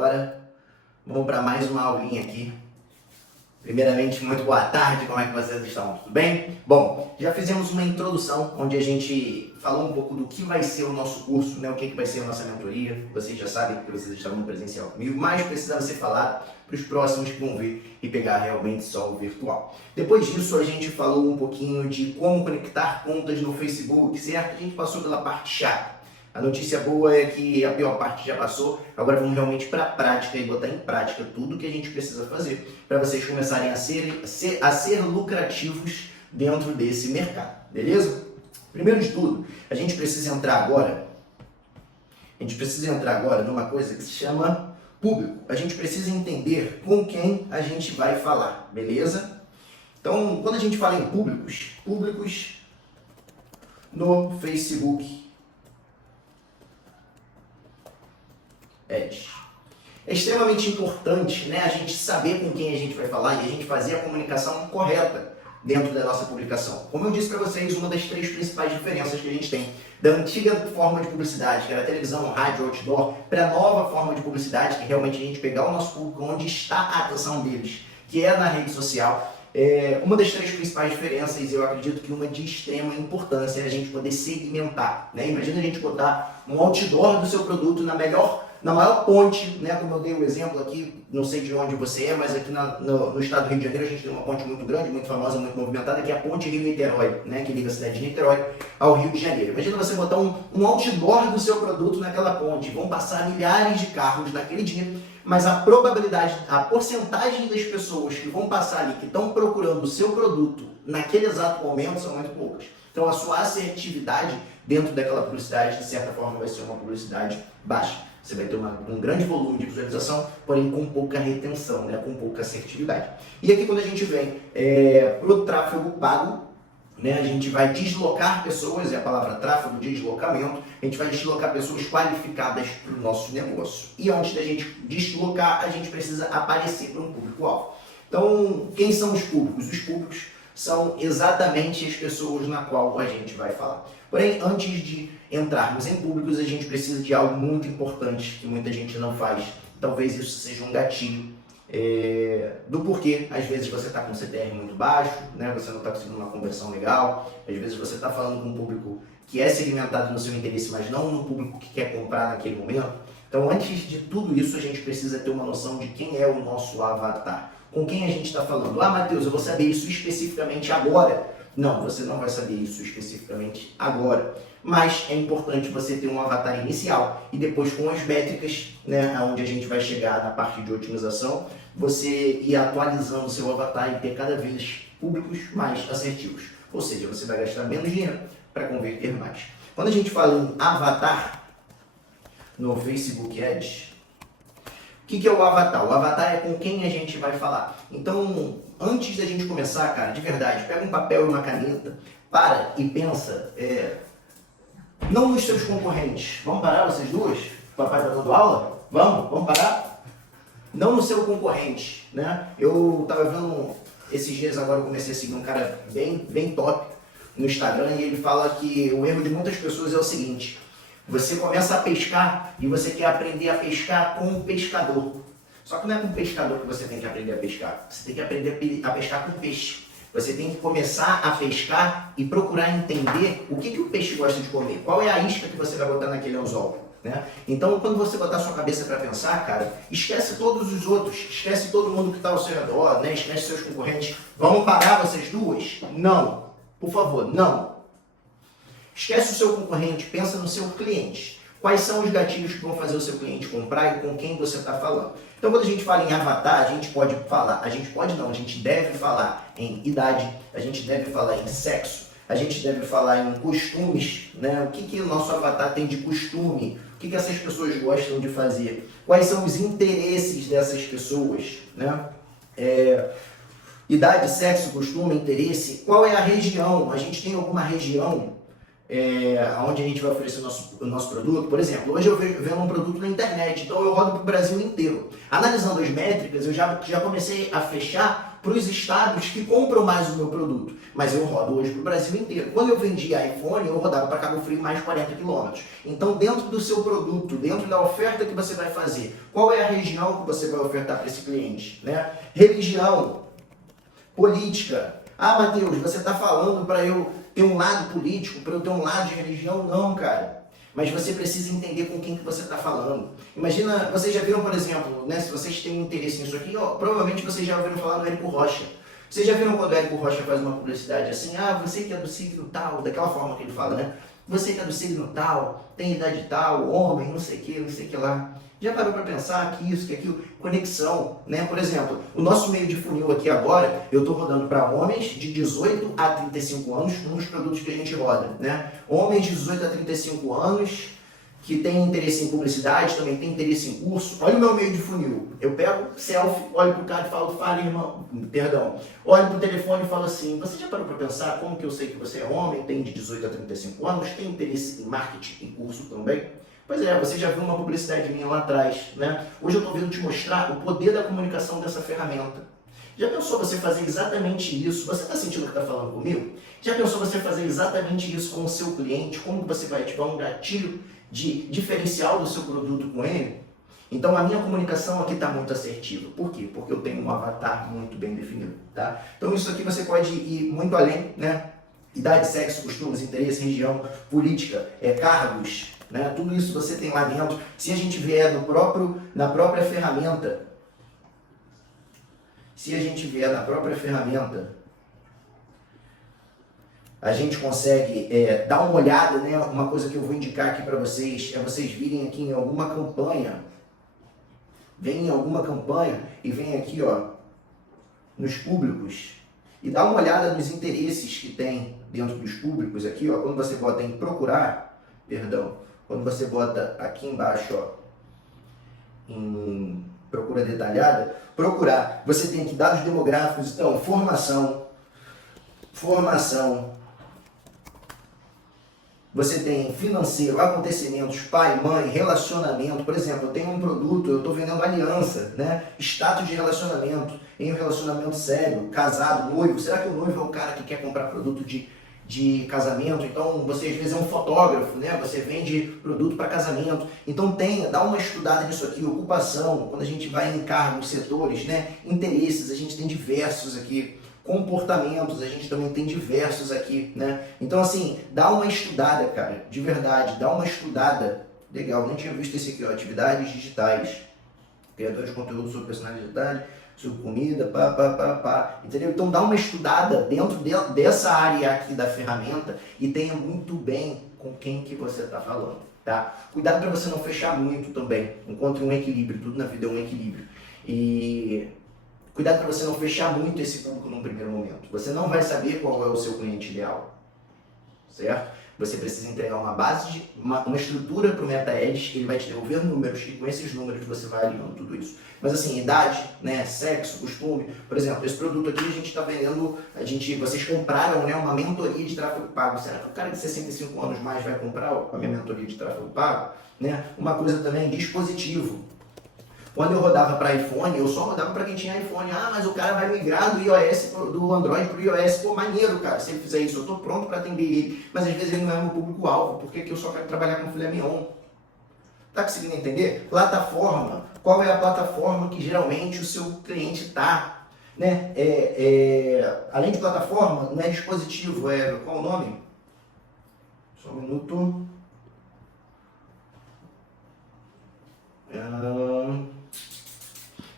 agora vamos para mais uma aulinha aqui. Primeiramente, muito boa tarde, como é que vocês estão? Tudo bem? Bom, já fizemos uma introdução onde a gente falou um pouco do que vai ser o nosso curso, né? O que vai ser a nossa mentoria. Vocês já sabem que vocês estavam no presencial comigo, mas precisava ser falado para os próximos que vão vir e pegar realmente só o virtual. Depois disso, a gente falou um pouquinho de como conectar contas no Facebook, certo? A gente passou pela parte chata. A notícia boa é que a pior parte já passou, agora vamos realmente para a prática e botar em prática tudo que a gente precisa fazer para vocês começarem a ser lucrativos dentro desse mercado, beleza? Primeiro de tudo, a gente precisa entrar agora numa coisa que se chama público. A gente precisa entender com quem a gente vai falar, beleza? Então, quando a gente fala em públicos no Facebook Ads. É extremamente importante, né, a gente saber com quem a gente vai falar e a gente fazer a comunicação correta dentro da nossa publicação. Como eu disse para vocês, uma das três principais diferenças que a gente tem da antiga forma de publicidade, que era televisão, rádio, outdoor, para a nova forma de publicidade, que realmente a gente pegar o nosso público onde está a atenção deles, que é na rede social. Uma das três principais diferenças, eu acredito que uma de extrema importância é a gente poder segmentar, né? Imagina a gente botar um outdoor do seu produto na maior ponte, né, como eu dei o exemplo aqui, não sei de onde você é, mas aqui no estado do Rio de Janeiro a gente tem uma ponte muito grande, muito famosa, muito movimentada, que é a ponte Rio-Niterói, né, que liga a cidade de Niterói ao Rio de Janeiro. Imagina você botar um outdoor do seu produto naquela ponte, vão passar milhares de carros naquele dia, mas a probabilidade, a porcentagem das pessoas que vão passar ali, que estão procurando o seu produto naquele exato momento, são muito poucas. Então a sua assertividade dentro daquela publicidade, de certa forma, vai ser uma publicidade baixa. Você vai ter um grande volume de visualização, porém com pouca retenção, né? Com pouca assertividade. E aqui quando a gente vem para o tráfego pago, né? A gente vai deslocar pessoas, é a palavra tráfego, deslocamento, a gente vai deslocar pessoas qualificadas para o nosso negócio. E antes da gente deslocar, a gente precisa aparecer para um público-alvo. Então, quem são os públicos? Os públicos são exatamente as pessoas na qual a gente vai falar. Porém, antes de entrarmos em públicos, a gente precisa de algo muito importante que muita gente não faz. Talvez isso seja um gatilho do porquê. Às vezes você está com um CTR muito baixo, né? Você não está conseguindo uma conversão legal. Às vezes você está falando com um público que é segmentado no seu interesse, mas não no público que quer comprar naquele momento. Então, antes de tudo isso, a gente precisa ter uma noção de quem é o nosso avatar. Com quem a gente está falando? Ah, Matheus, eu vou saber isso especificamente agora. Não, você não vai saber isso especificamente agora, mas é importante você ter um avatar inicial e depois com as métricas, né, onde a gente vai chegar na parte de otimização, você ir atualizando o seu avatar e ter cada vez públicos mais assertivos. Ou seja, você vai gastar menos dinheiro para converter mais. Quando a gente fala em avatar no Facebook Ads, o que é o avatar? O avatar é com quem a gente vai falar. Então, antes da gente começar, cara, de verdade, pega um papel e uma caneta, para e pensa, não nos seus concorrentes. Vamos parar vocês duas? O papai está dando aula? Vamos parar? Não no seu concorrente, né? Eu estava vendo esses dias agora, eu comecei a seguir um cara bem top no Instagram e ele fala que o erro de muitas pessoas é o seguinte: você começa a pescar e você quer aprender a pescar com um pescador. Só que não é com um pescador que você tem que aprender a pescar. Você tem que aprender a pescar com peixe. Você tem que começar a pescar e procurar entender o que o peixe gosta de comer. Qual é a isca que você vai botar naquele anzol, né? Então, quando você botar sua cabeça para pensar, cara, esquece todos os outros. Esquece todo mundo que está ao seu redor, né? Esquece seus concorrentes. Vamos parar vocês duas? Não. Por favor, não. Esquece o seu concorrente, pensa no seu cliente. Quais são os gatilhos que vão fazer o seu cliente comprar e com quem você está falando? Então, quando a gente fala em avatar, a gente deve falar em idade, a gente deve falar em sexo, a gente deve falar em costumes, né? O que o nosso avatar tem de costume, o que essas pessoas gostam de fazer, quais são os interesses dessas pessoas, né? Idade, sexo, costume, interesse, qual é a região? A gente tem alguma região onde a gente vai oferecer o nosso produto. Por exemplo, hoje eu vendo um produto na internet, então eu rodo para o Brasil inteiro. Analisando as métricas, eu já comecei a fechar para os estados que compram mais o meu produto, mas eu rodo hoje para o Brasil inteiro. Quando eu vendia iPhone, eu rodava para Cabo Frio mais 40 quilômetros. Então, dentro do seu produto, dentro da oferta que você vai fazer, qual é a região que você vai ofertar para esse cliente? Né? Religião, política. Ah, Matheus, você está falando para eu ter um lado político, para eu ter um lado de religião? Não, cara. Mas você precisa entender com quem que você está falando. Imagina, vocês já viram, por exemplo, né, se vocês têm interesse nisso aqui, ó, provavelmente vocês já ouviram falar do Érico Rocha. Vocês já viram quando o Érico Rocha faz uma publicidade assim, ah, você que é do signo tal, daquela forma que ele fala, né? Você que é do signo tal, tem idade tal, homem, não sei o que lá. Já parou para pensar que isso, que aquilo, conexão, né? Por exemplo, o nosso meio de funil aqui agora, eu estou rodando para homens de 18 a 35 anos, um dos produtos que a gente roda, né? Homens de 18 a 35 anos, que tem interesse em publicidade, também tem interesse em curso. Olha o meu meio de funil. Eu pego selfie, olho pro cara e falo, fala, irmão, perdão. Olho pro telefone e falo assim, você já parou para pensar como que eu sei que você é homem, tem de 18 a 35 anos, tem interesse em marketing e curso também? Pois é, você já viu uma publicidade minha lá atrás, né? Hoje eu estou vindo te mostrar o poder da comunicação dessa ferramenta. Já pensou você fazer exatamente isso? Você está sentindo o que está falando comigo? Já pensou você fazer exatamente isso com o seu cliente? Como você vai ativar um gatilho de diferencial do seu produto com ele? Então a minha comunicação aqui está muito assertiva. Por quê? Porque eu tenho um avatar muito bem definido, tá? Então isso aqui você pode ir muito além, né? Idade, sexo, costumes, interesse, região, política, cargos, né? Tudo isso você tem lá dentro. Se a gente vier na própria ferramenta, a gente consegue dar uma olhada, né? Uma coisa que eu vou indicar aqui para vocês, é vocês virem aqui em alguma campanha, vem em alguma campanha e vem aqui, ó, nos públicos, e dá uma olhada nos interesses que tem dentro dos públicos aqui, ó, quando você bota em procurar, quando você bota aqui embaixo, ó, em procura detalhada, procurar, você tem aqui dados demográficos, então, formação, você tem financeiro, acontecimentos, pai, mãe, relacionamento. Por exemplo, eu tenho um produto, eu estou vendendo aliança, né? Status de relacionamento, em um relacionamento sério, casado, noivo. Será que o noivo é o cara que quer comprar produto de casamento? Então, você às vezes é um fotógrafo, né? Você vende produto para casamento. Então, dá uma estudada nisso aqui, ocupação, quando a gente vai em cargos, setores, né? Interesses, a gente tem diversos aqui. Comportamentos, a gente também tem diversos aqui, né? Então, assim, dá uma estudada, cara, de verdade, dá uma estudada. Legal, nem tinha visto esse aqui, ó, atividades digitais, criador de conteúdo sobre personalidade, sobre comida, entendeu? Então, dá uma estudada dentro dessa área aqui da ferramenta e tenha muito bem com quem que você está falando, tá? Cuidado para você não fechar muito também, encontre um equilíbrio, tudo na vida é um equilíbrio. E cuidado para você não fechar muito esse público num primeiro momento. Você não vai saber qual é o seu cliente ideal, certo? Você precisa entregar uma base, uma estrutura para o MetaEds, ele vai te devolver números e com esses números você vai alinhando tudo isso. Mas assim, idade, né, sexo, costume, por exemplo, esse produto aqui a gente está vendendo, vocês compraram, né, uma mentoria de tráfego pago. Será que o cara de 65 anos mais vai comprar a minha mentoria de tráfego pago? Né? Uma coisa também, dispositivo. Quando eu rodava para iPhone, eu só rodava para quem tinha iPhone. Ah, mas o cara vai migrar do Android para o iOS. Pô, maneiro, cara, se ele fizer isso, eu estou pronto para atender ele. Mas às vezes ele não é meu público-alvo, porque eu só quero trabalhar com filé mignon. Tá conseguindo entender? Plataforma. Qual é a plataforma que geralmente o seu cliente está? Né? Além de plataforma, não é dispositivo, qual o nome? Só um minuto.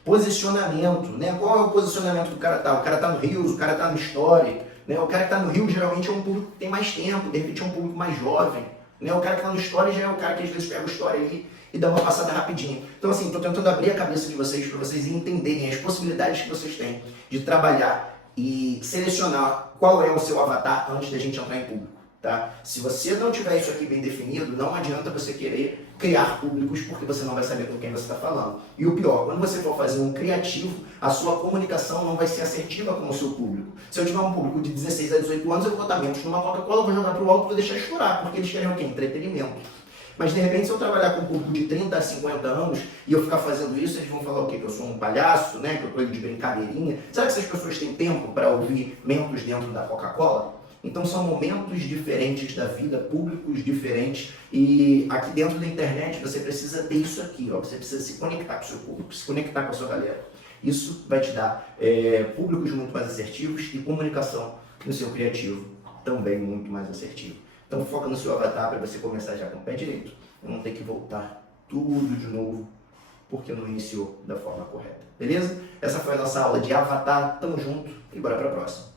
Posicionamento, né? Qual é o posicionamento do cara tá? O cara tá no Reels, o cara tá no Story, né? O cara que tá no Reels geralmente é um público que tem mais tempo, de repente é um público mais jovem, né? O cara que tá no Story já é o cara que às vezes pega o Story ali e dá uma passada rapidinho. Então assim, tô tentando abrir a cabeça de vocês para vocês entenderem as possibilidades que vocês têm de trabalhar e selecionar qual é o seu avatar antes da gente entrar em público. Tá? Se você não tiver isso aqui bem definido, não adianta você querer criar públicos porque você não vai saber com quem você está falando. E o pior, quando você for fazer um criativo, a sua comunicação não vai ser assertiva com o seu público. Se eu tiver um público de 16 a 18 anos, eu vou botar menos numa Coca-Cola, vou jogar para o alto e vou deixar estourar, porque eles querem o quê? Entretenimento. Mas de repente, se eu trabalhar com um público de 30 a 50 anos e eu ficar fazendo isso, eles vão falar o quê? Que eu sou um palhaço, né? Que eu estou de brincadeirinha. Será que essas pessoas têm tempo para ouvir mentos dentro da Coca-Cola? Então são momentos diferentes da vida, públicos diferentes, e aqui dentro da internet você precisa ter isso aqui, ó. Você precisa se conectar com o seu público, se conectar com a sua galera. Isso vai te dar públicos muito mais assertivos e comunicação no seu criativo também muito mais assertivo. Então foca no seu avatar para você começar já com o pé direito, não ter que voltar tudo de novo porque não iniciou da forma correta. Beleza? Essa foi a nossa aula de avatar, tamo junto e bora para a próxima.